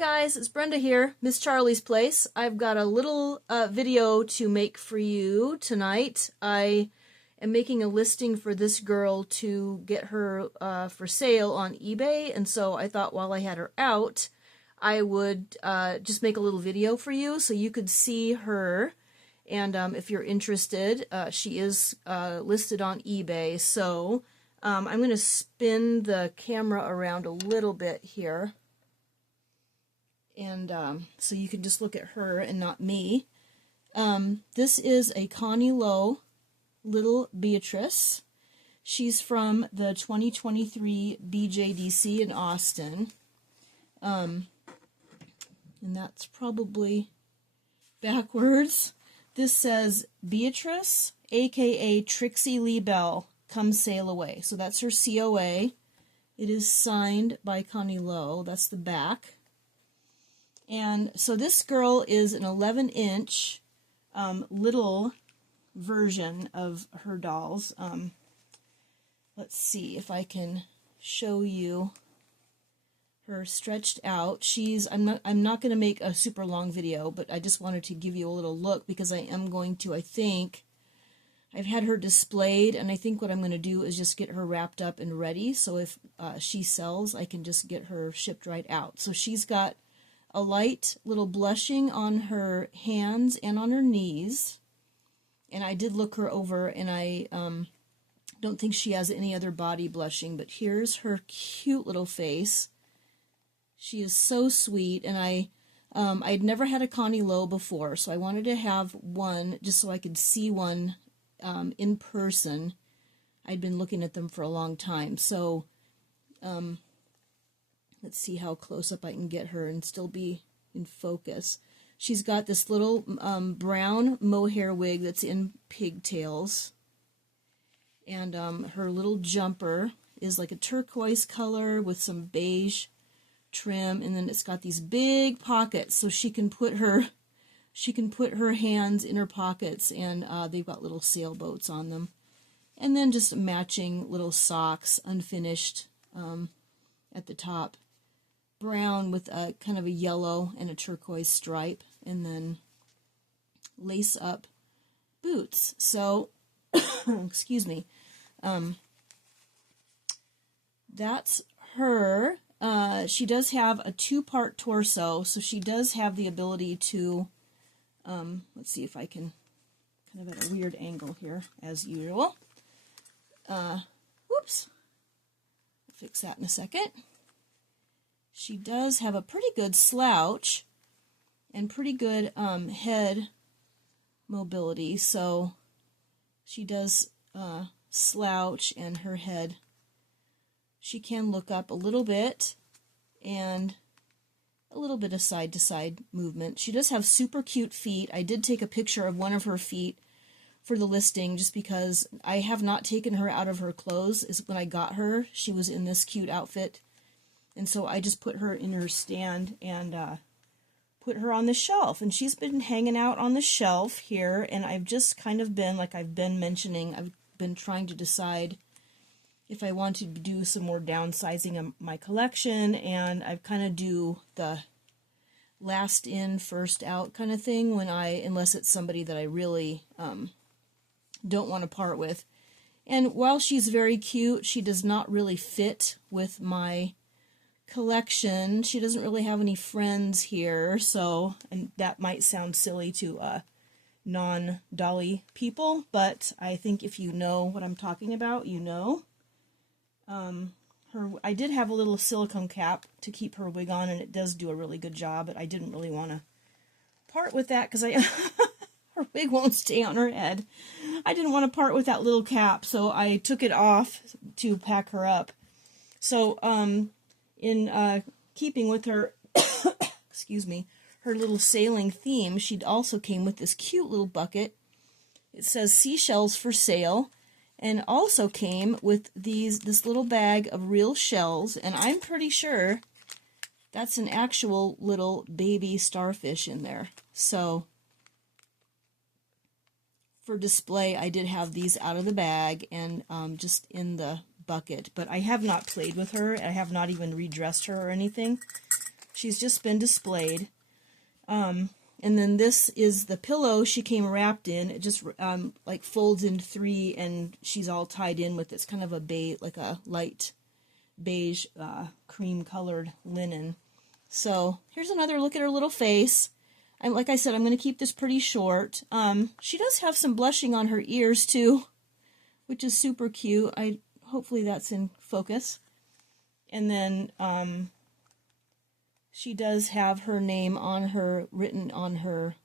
guys, it's Brenda here, Miss Charlie's Place. I've got a little video to make for you tonight. I am making a listing for this girl to get her for sale on eBay, and so I thought while I had her out, I would just make a little video for you so you could see her. And if you're interested, she is listed on eBay. So I'm going to spin the camera around a little bit here. And so you can just look at her and not me. This is a Connie Lowe little Beatrice. She's from the 2023 BJD in Austin. And that's probably backwards. This says Beatrice, aka Trixie Belle, come sail away. So that's her COA. It is signed by Connie Lowe. That's the back. And so this girl is an 11-inch little version of her dolls. Let's see if I can show you her stretched out. I'm not going to make a super long video, but I just wanted to give you a little look because I am going to, I think, I've had her displayed, and I think what I'm going to do is just get her wrapped up and ready, so if she sells, I can just get her shipped right out. So she's got a light little blushing on her hands and on her knees, and I did look her over, and I don't think she has any other body blushing, but here's her cute little face. She is so sweet, and I'd never had a Connie Lowe before, so I wanted to have one just so I could see one in person. I'd been looking at them for a long time, so let's see how close up I can get her and still be in focus. She's got this little brown mohair wig that's in pigtails, and her little jumper is like a turquoise color with some beige trim, and then it's got these big pockets so she can put her hands in her pockets, and they've got little sailboats on them, and then just matching little socks, unfinished at the top, brown with a kind of a yellow and a turquoise stripe, and then lace up boots. So excuse me, that's her. She does have a two-part torso, so she does have the ability to, let's see if I can, kind of at a weird angle here, as usual. Whoops. I'll fix that in a second. She does have a pretty good slouch and pretty good head mobility, so she does slouch, and her head, she can look up a little bit and a little bit of side-to-side movement. She does have super cute feet. I did take a picture of one of her feet for the listing just because I have not taken her out of her clothes. When I got her, she was in this cute outfit, and so I just put her in her stand and put her on the shelf. And she's been hanging out on the shelf here, and I've just kind of been, like I've been mentioning, I've been trying to decide if I want to do some more downsizing of my collection, and I kind of do the last in, first out kind of thing unless it's somebody that I really don't want to part with. And while she's very cute, she does not really fit with my collection. She doesn't really have any friends here, so, and that might sound silly to non-dolly people, but I think if you know what I'm talking about, you know. I did have a little silicone cap to keep her wig on, and it does do a really good job, but I didn't really want to part with that because her wig won't stay on her head. I didn't want to part with that little cap, so I took it off to pack her up. So, in keeping with her, excuse me, her little sailing theme, she also came with this cute little bucket. It says seashells for sale. And also came with this little bag of real shells, and I'm pretty sure that's an actual little baby starfish in there. So, for display, I did have these out of the bag and just in the bucket, but I have not played with her. I have not even redressed her or anything. She's just been displayed. And then this is the pillow she came wrapped in. It just like folds in 3, and she's all tied in with this kind of a beige, like a light beige cream colored linen. So here's another look at her little face. Like I said, I'm going to keep this pretty short. She does have some blushing on her ears too, which is super cute. Hopefully that's in focus. And then she does have her name on her, written on her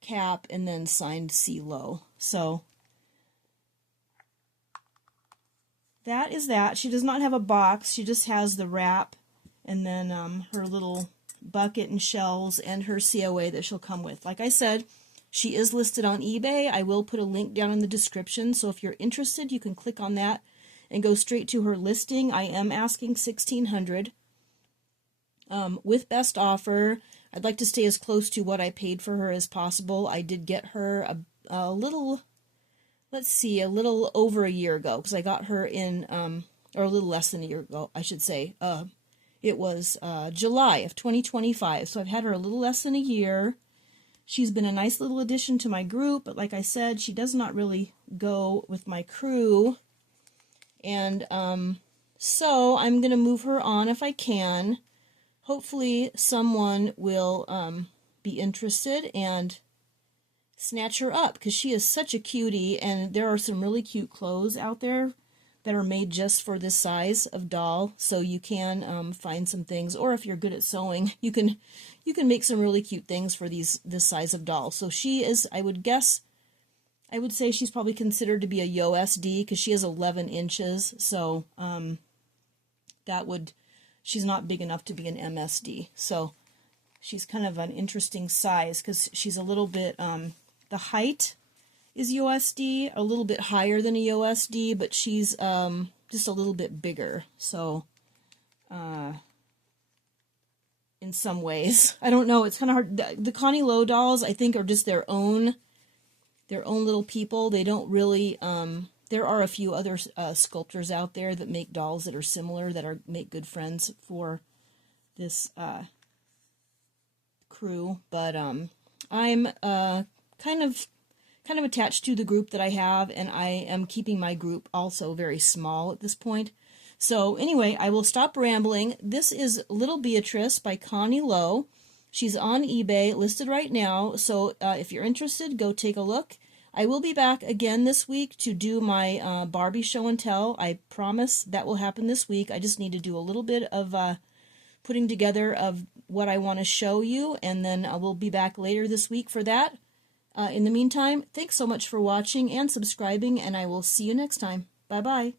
cap, and then signed C. Lowe. So that is that. She does not have a box. She just has the wrap, and then her little bucket and shells, and her COA that she'll come with. Like I said, she is listed on eBay. I will put a link down in the description, so if you're interested, you can click on that and go straight to her listing. I am asking $1,600. With best offer, I'd like to stay as close to what I paid for her as possible. I did get her a little, let's see, a little over a year ago, because I got her in, or a little less than a year ago, I should say. It was July of 2025, so I've had her a little less than a year. She's been a nice little addition to my group, but like I said, she does not really go with my crew. And so I'm going to move her on if I can. Hopefully someone will be interested and snatch her up, because she is such a cutie, and there are some really cute clothes out there that are made just for this size of doll, so you can find some things, or if you're good at sewing, you can make some really cute things for this size of doll. So she is, I would say she's probably considered to be a USD, because she is 11 inches, so she's not big enough to be an MSD. So she's kind of an interesting size, because she's a little bit, the height is USD, a little bit higher than a USD, but she's just a little bit bigger. So in some ways, I don't know, it's kind of hard. The Connie Lowe dolls, I think, are just their own little people. They don't really, there are a few other sculptors out there that make dolls that are similar, that make good friends for this crew, but I'm kind of attached to the group that I have, and I am keeping my group also very small at this point. So anyway, I will stop rambling. This is Little Beatrice by Connie Lowe. She's on eBay, listed right now, so if you're interested, go take a look. I will be back again this week to do my Barbie show and tell. I promise that will happen this week. I just need to do a little bit of putting together of what I want to show you, and then I will be back later this week for that. In the meantime, thanks so much for watching and subscribing, and I will see you next time. Bye-bye.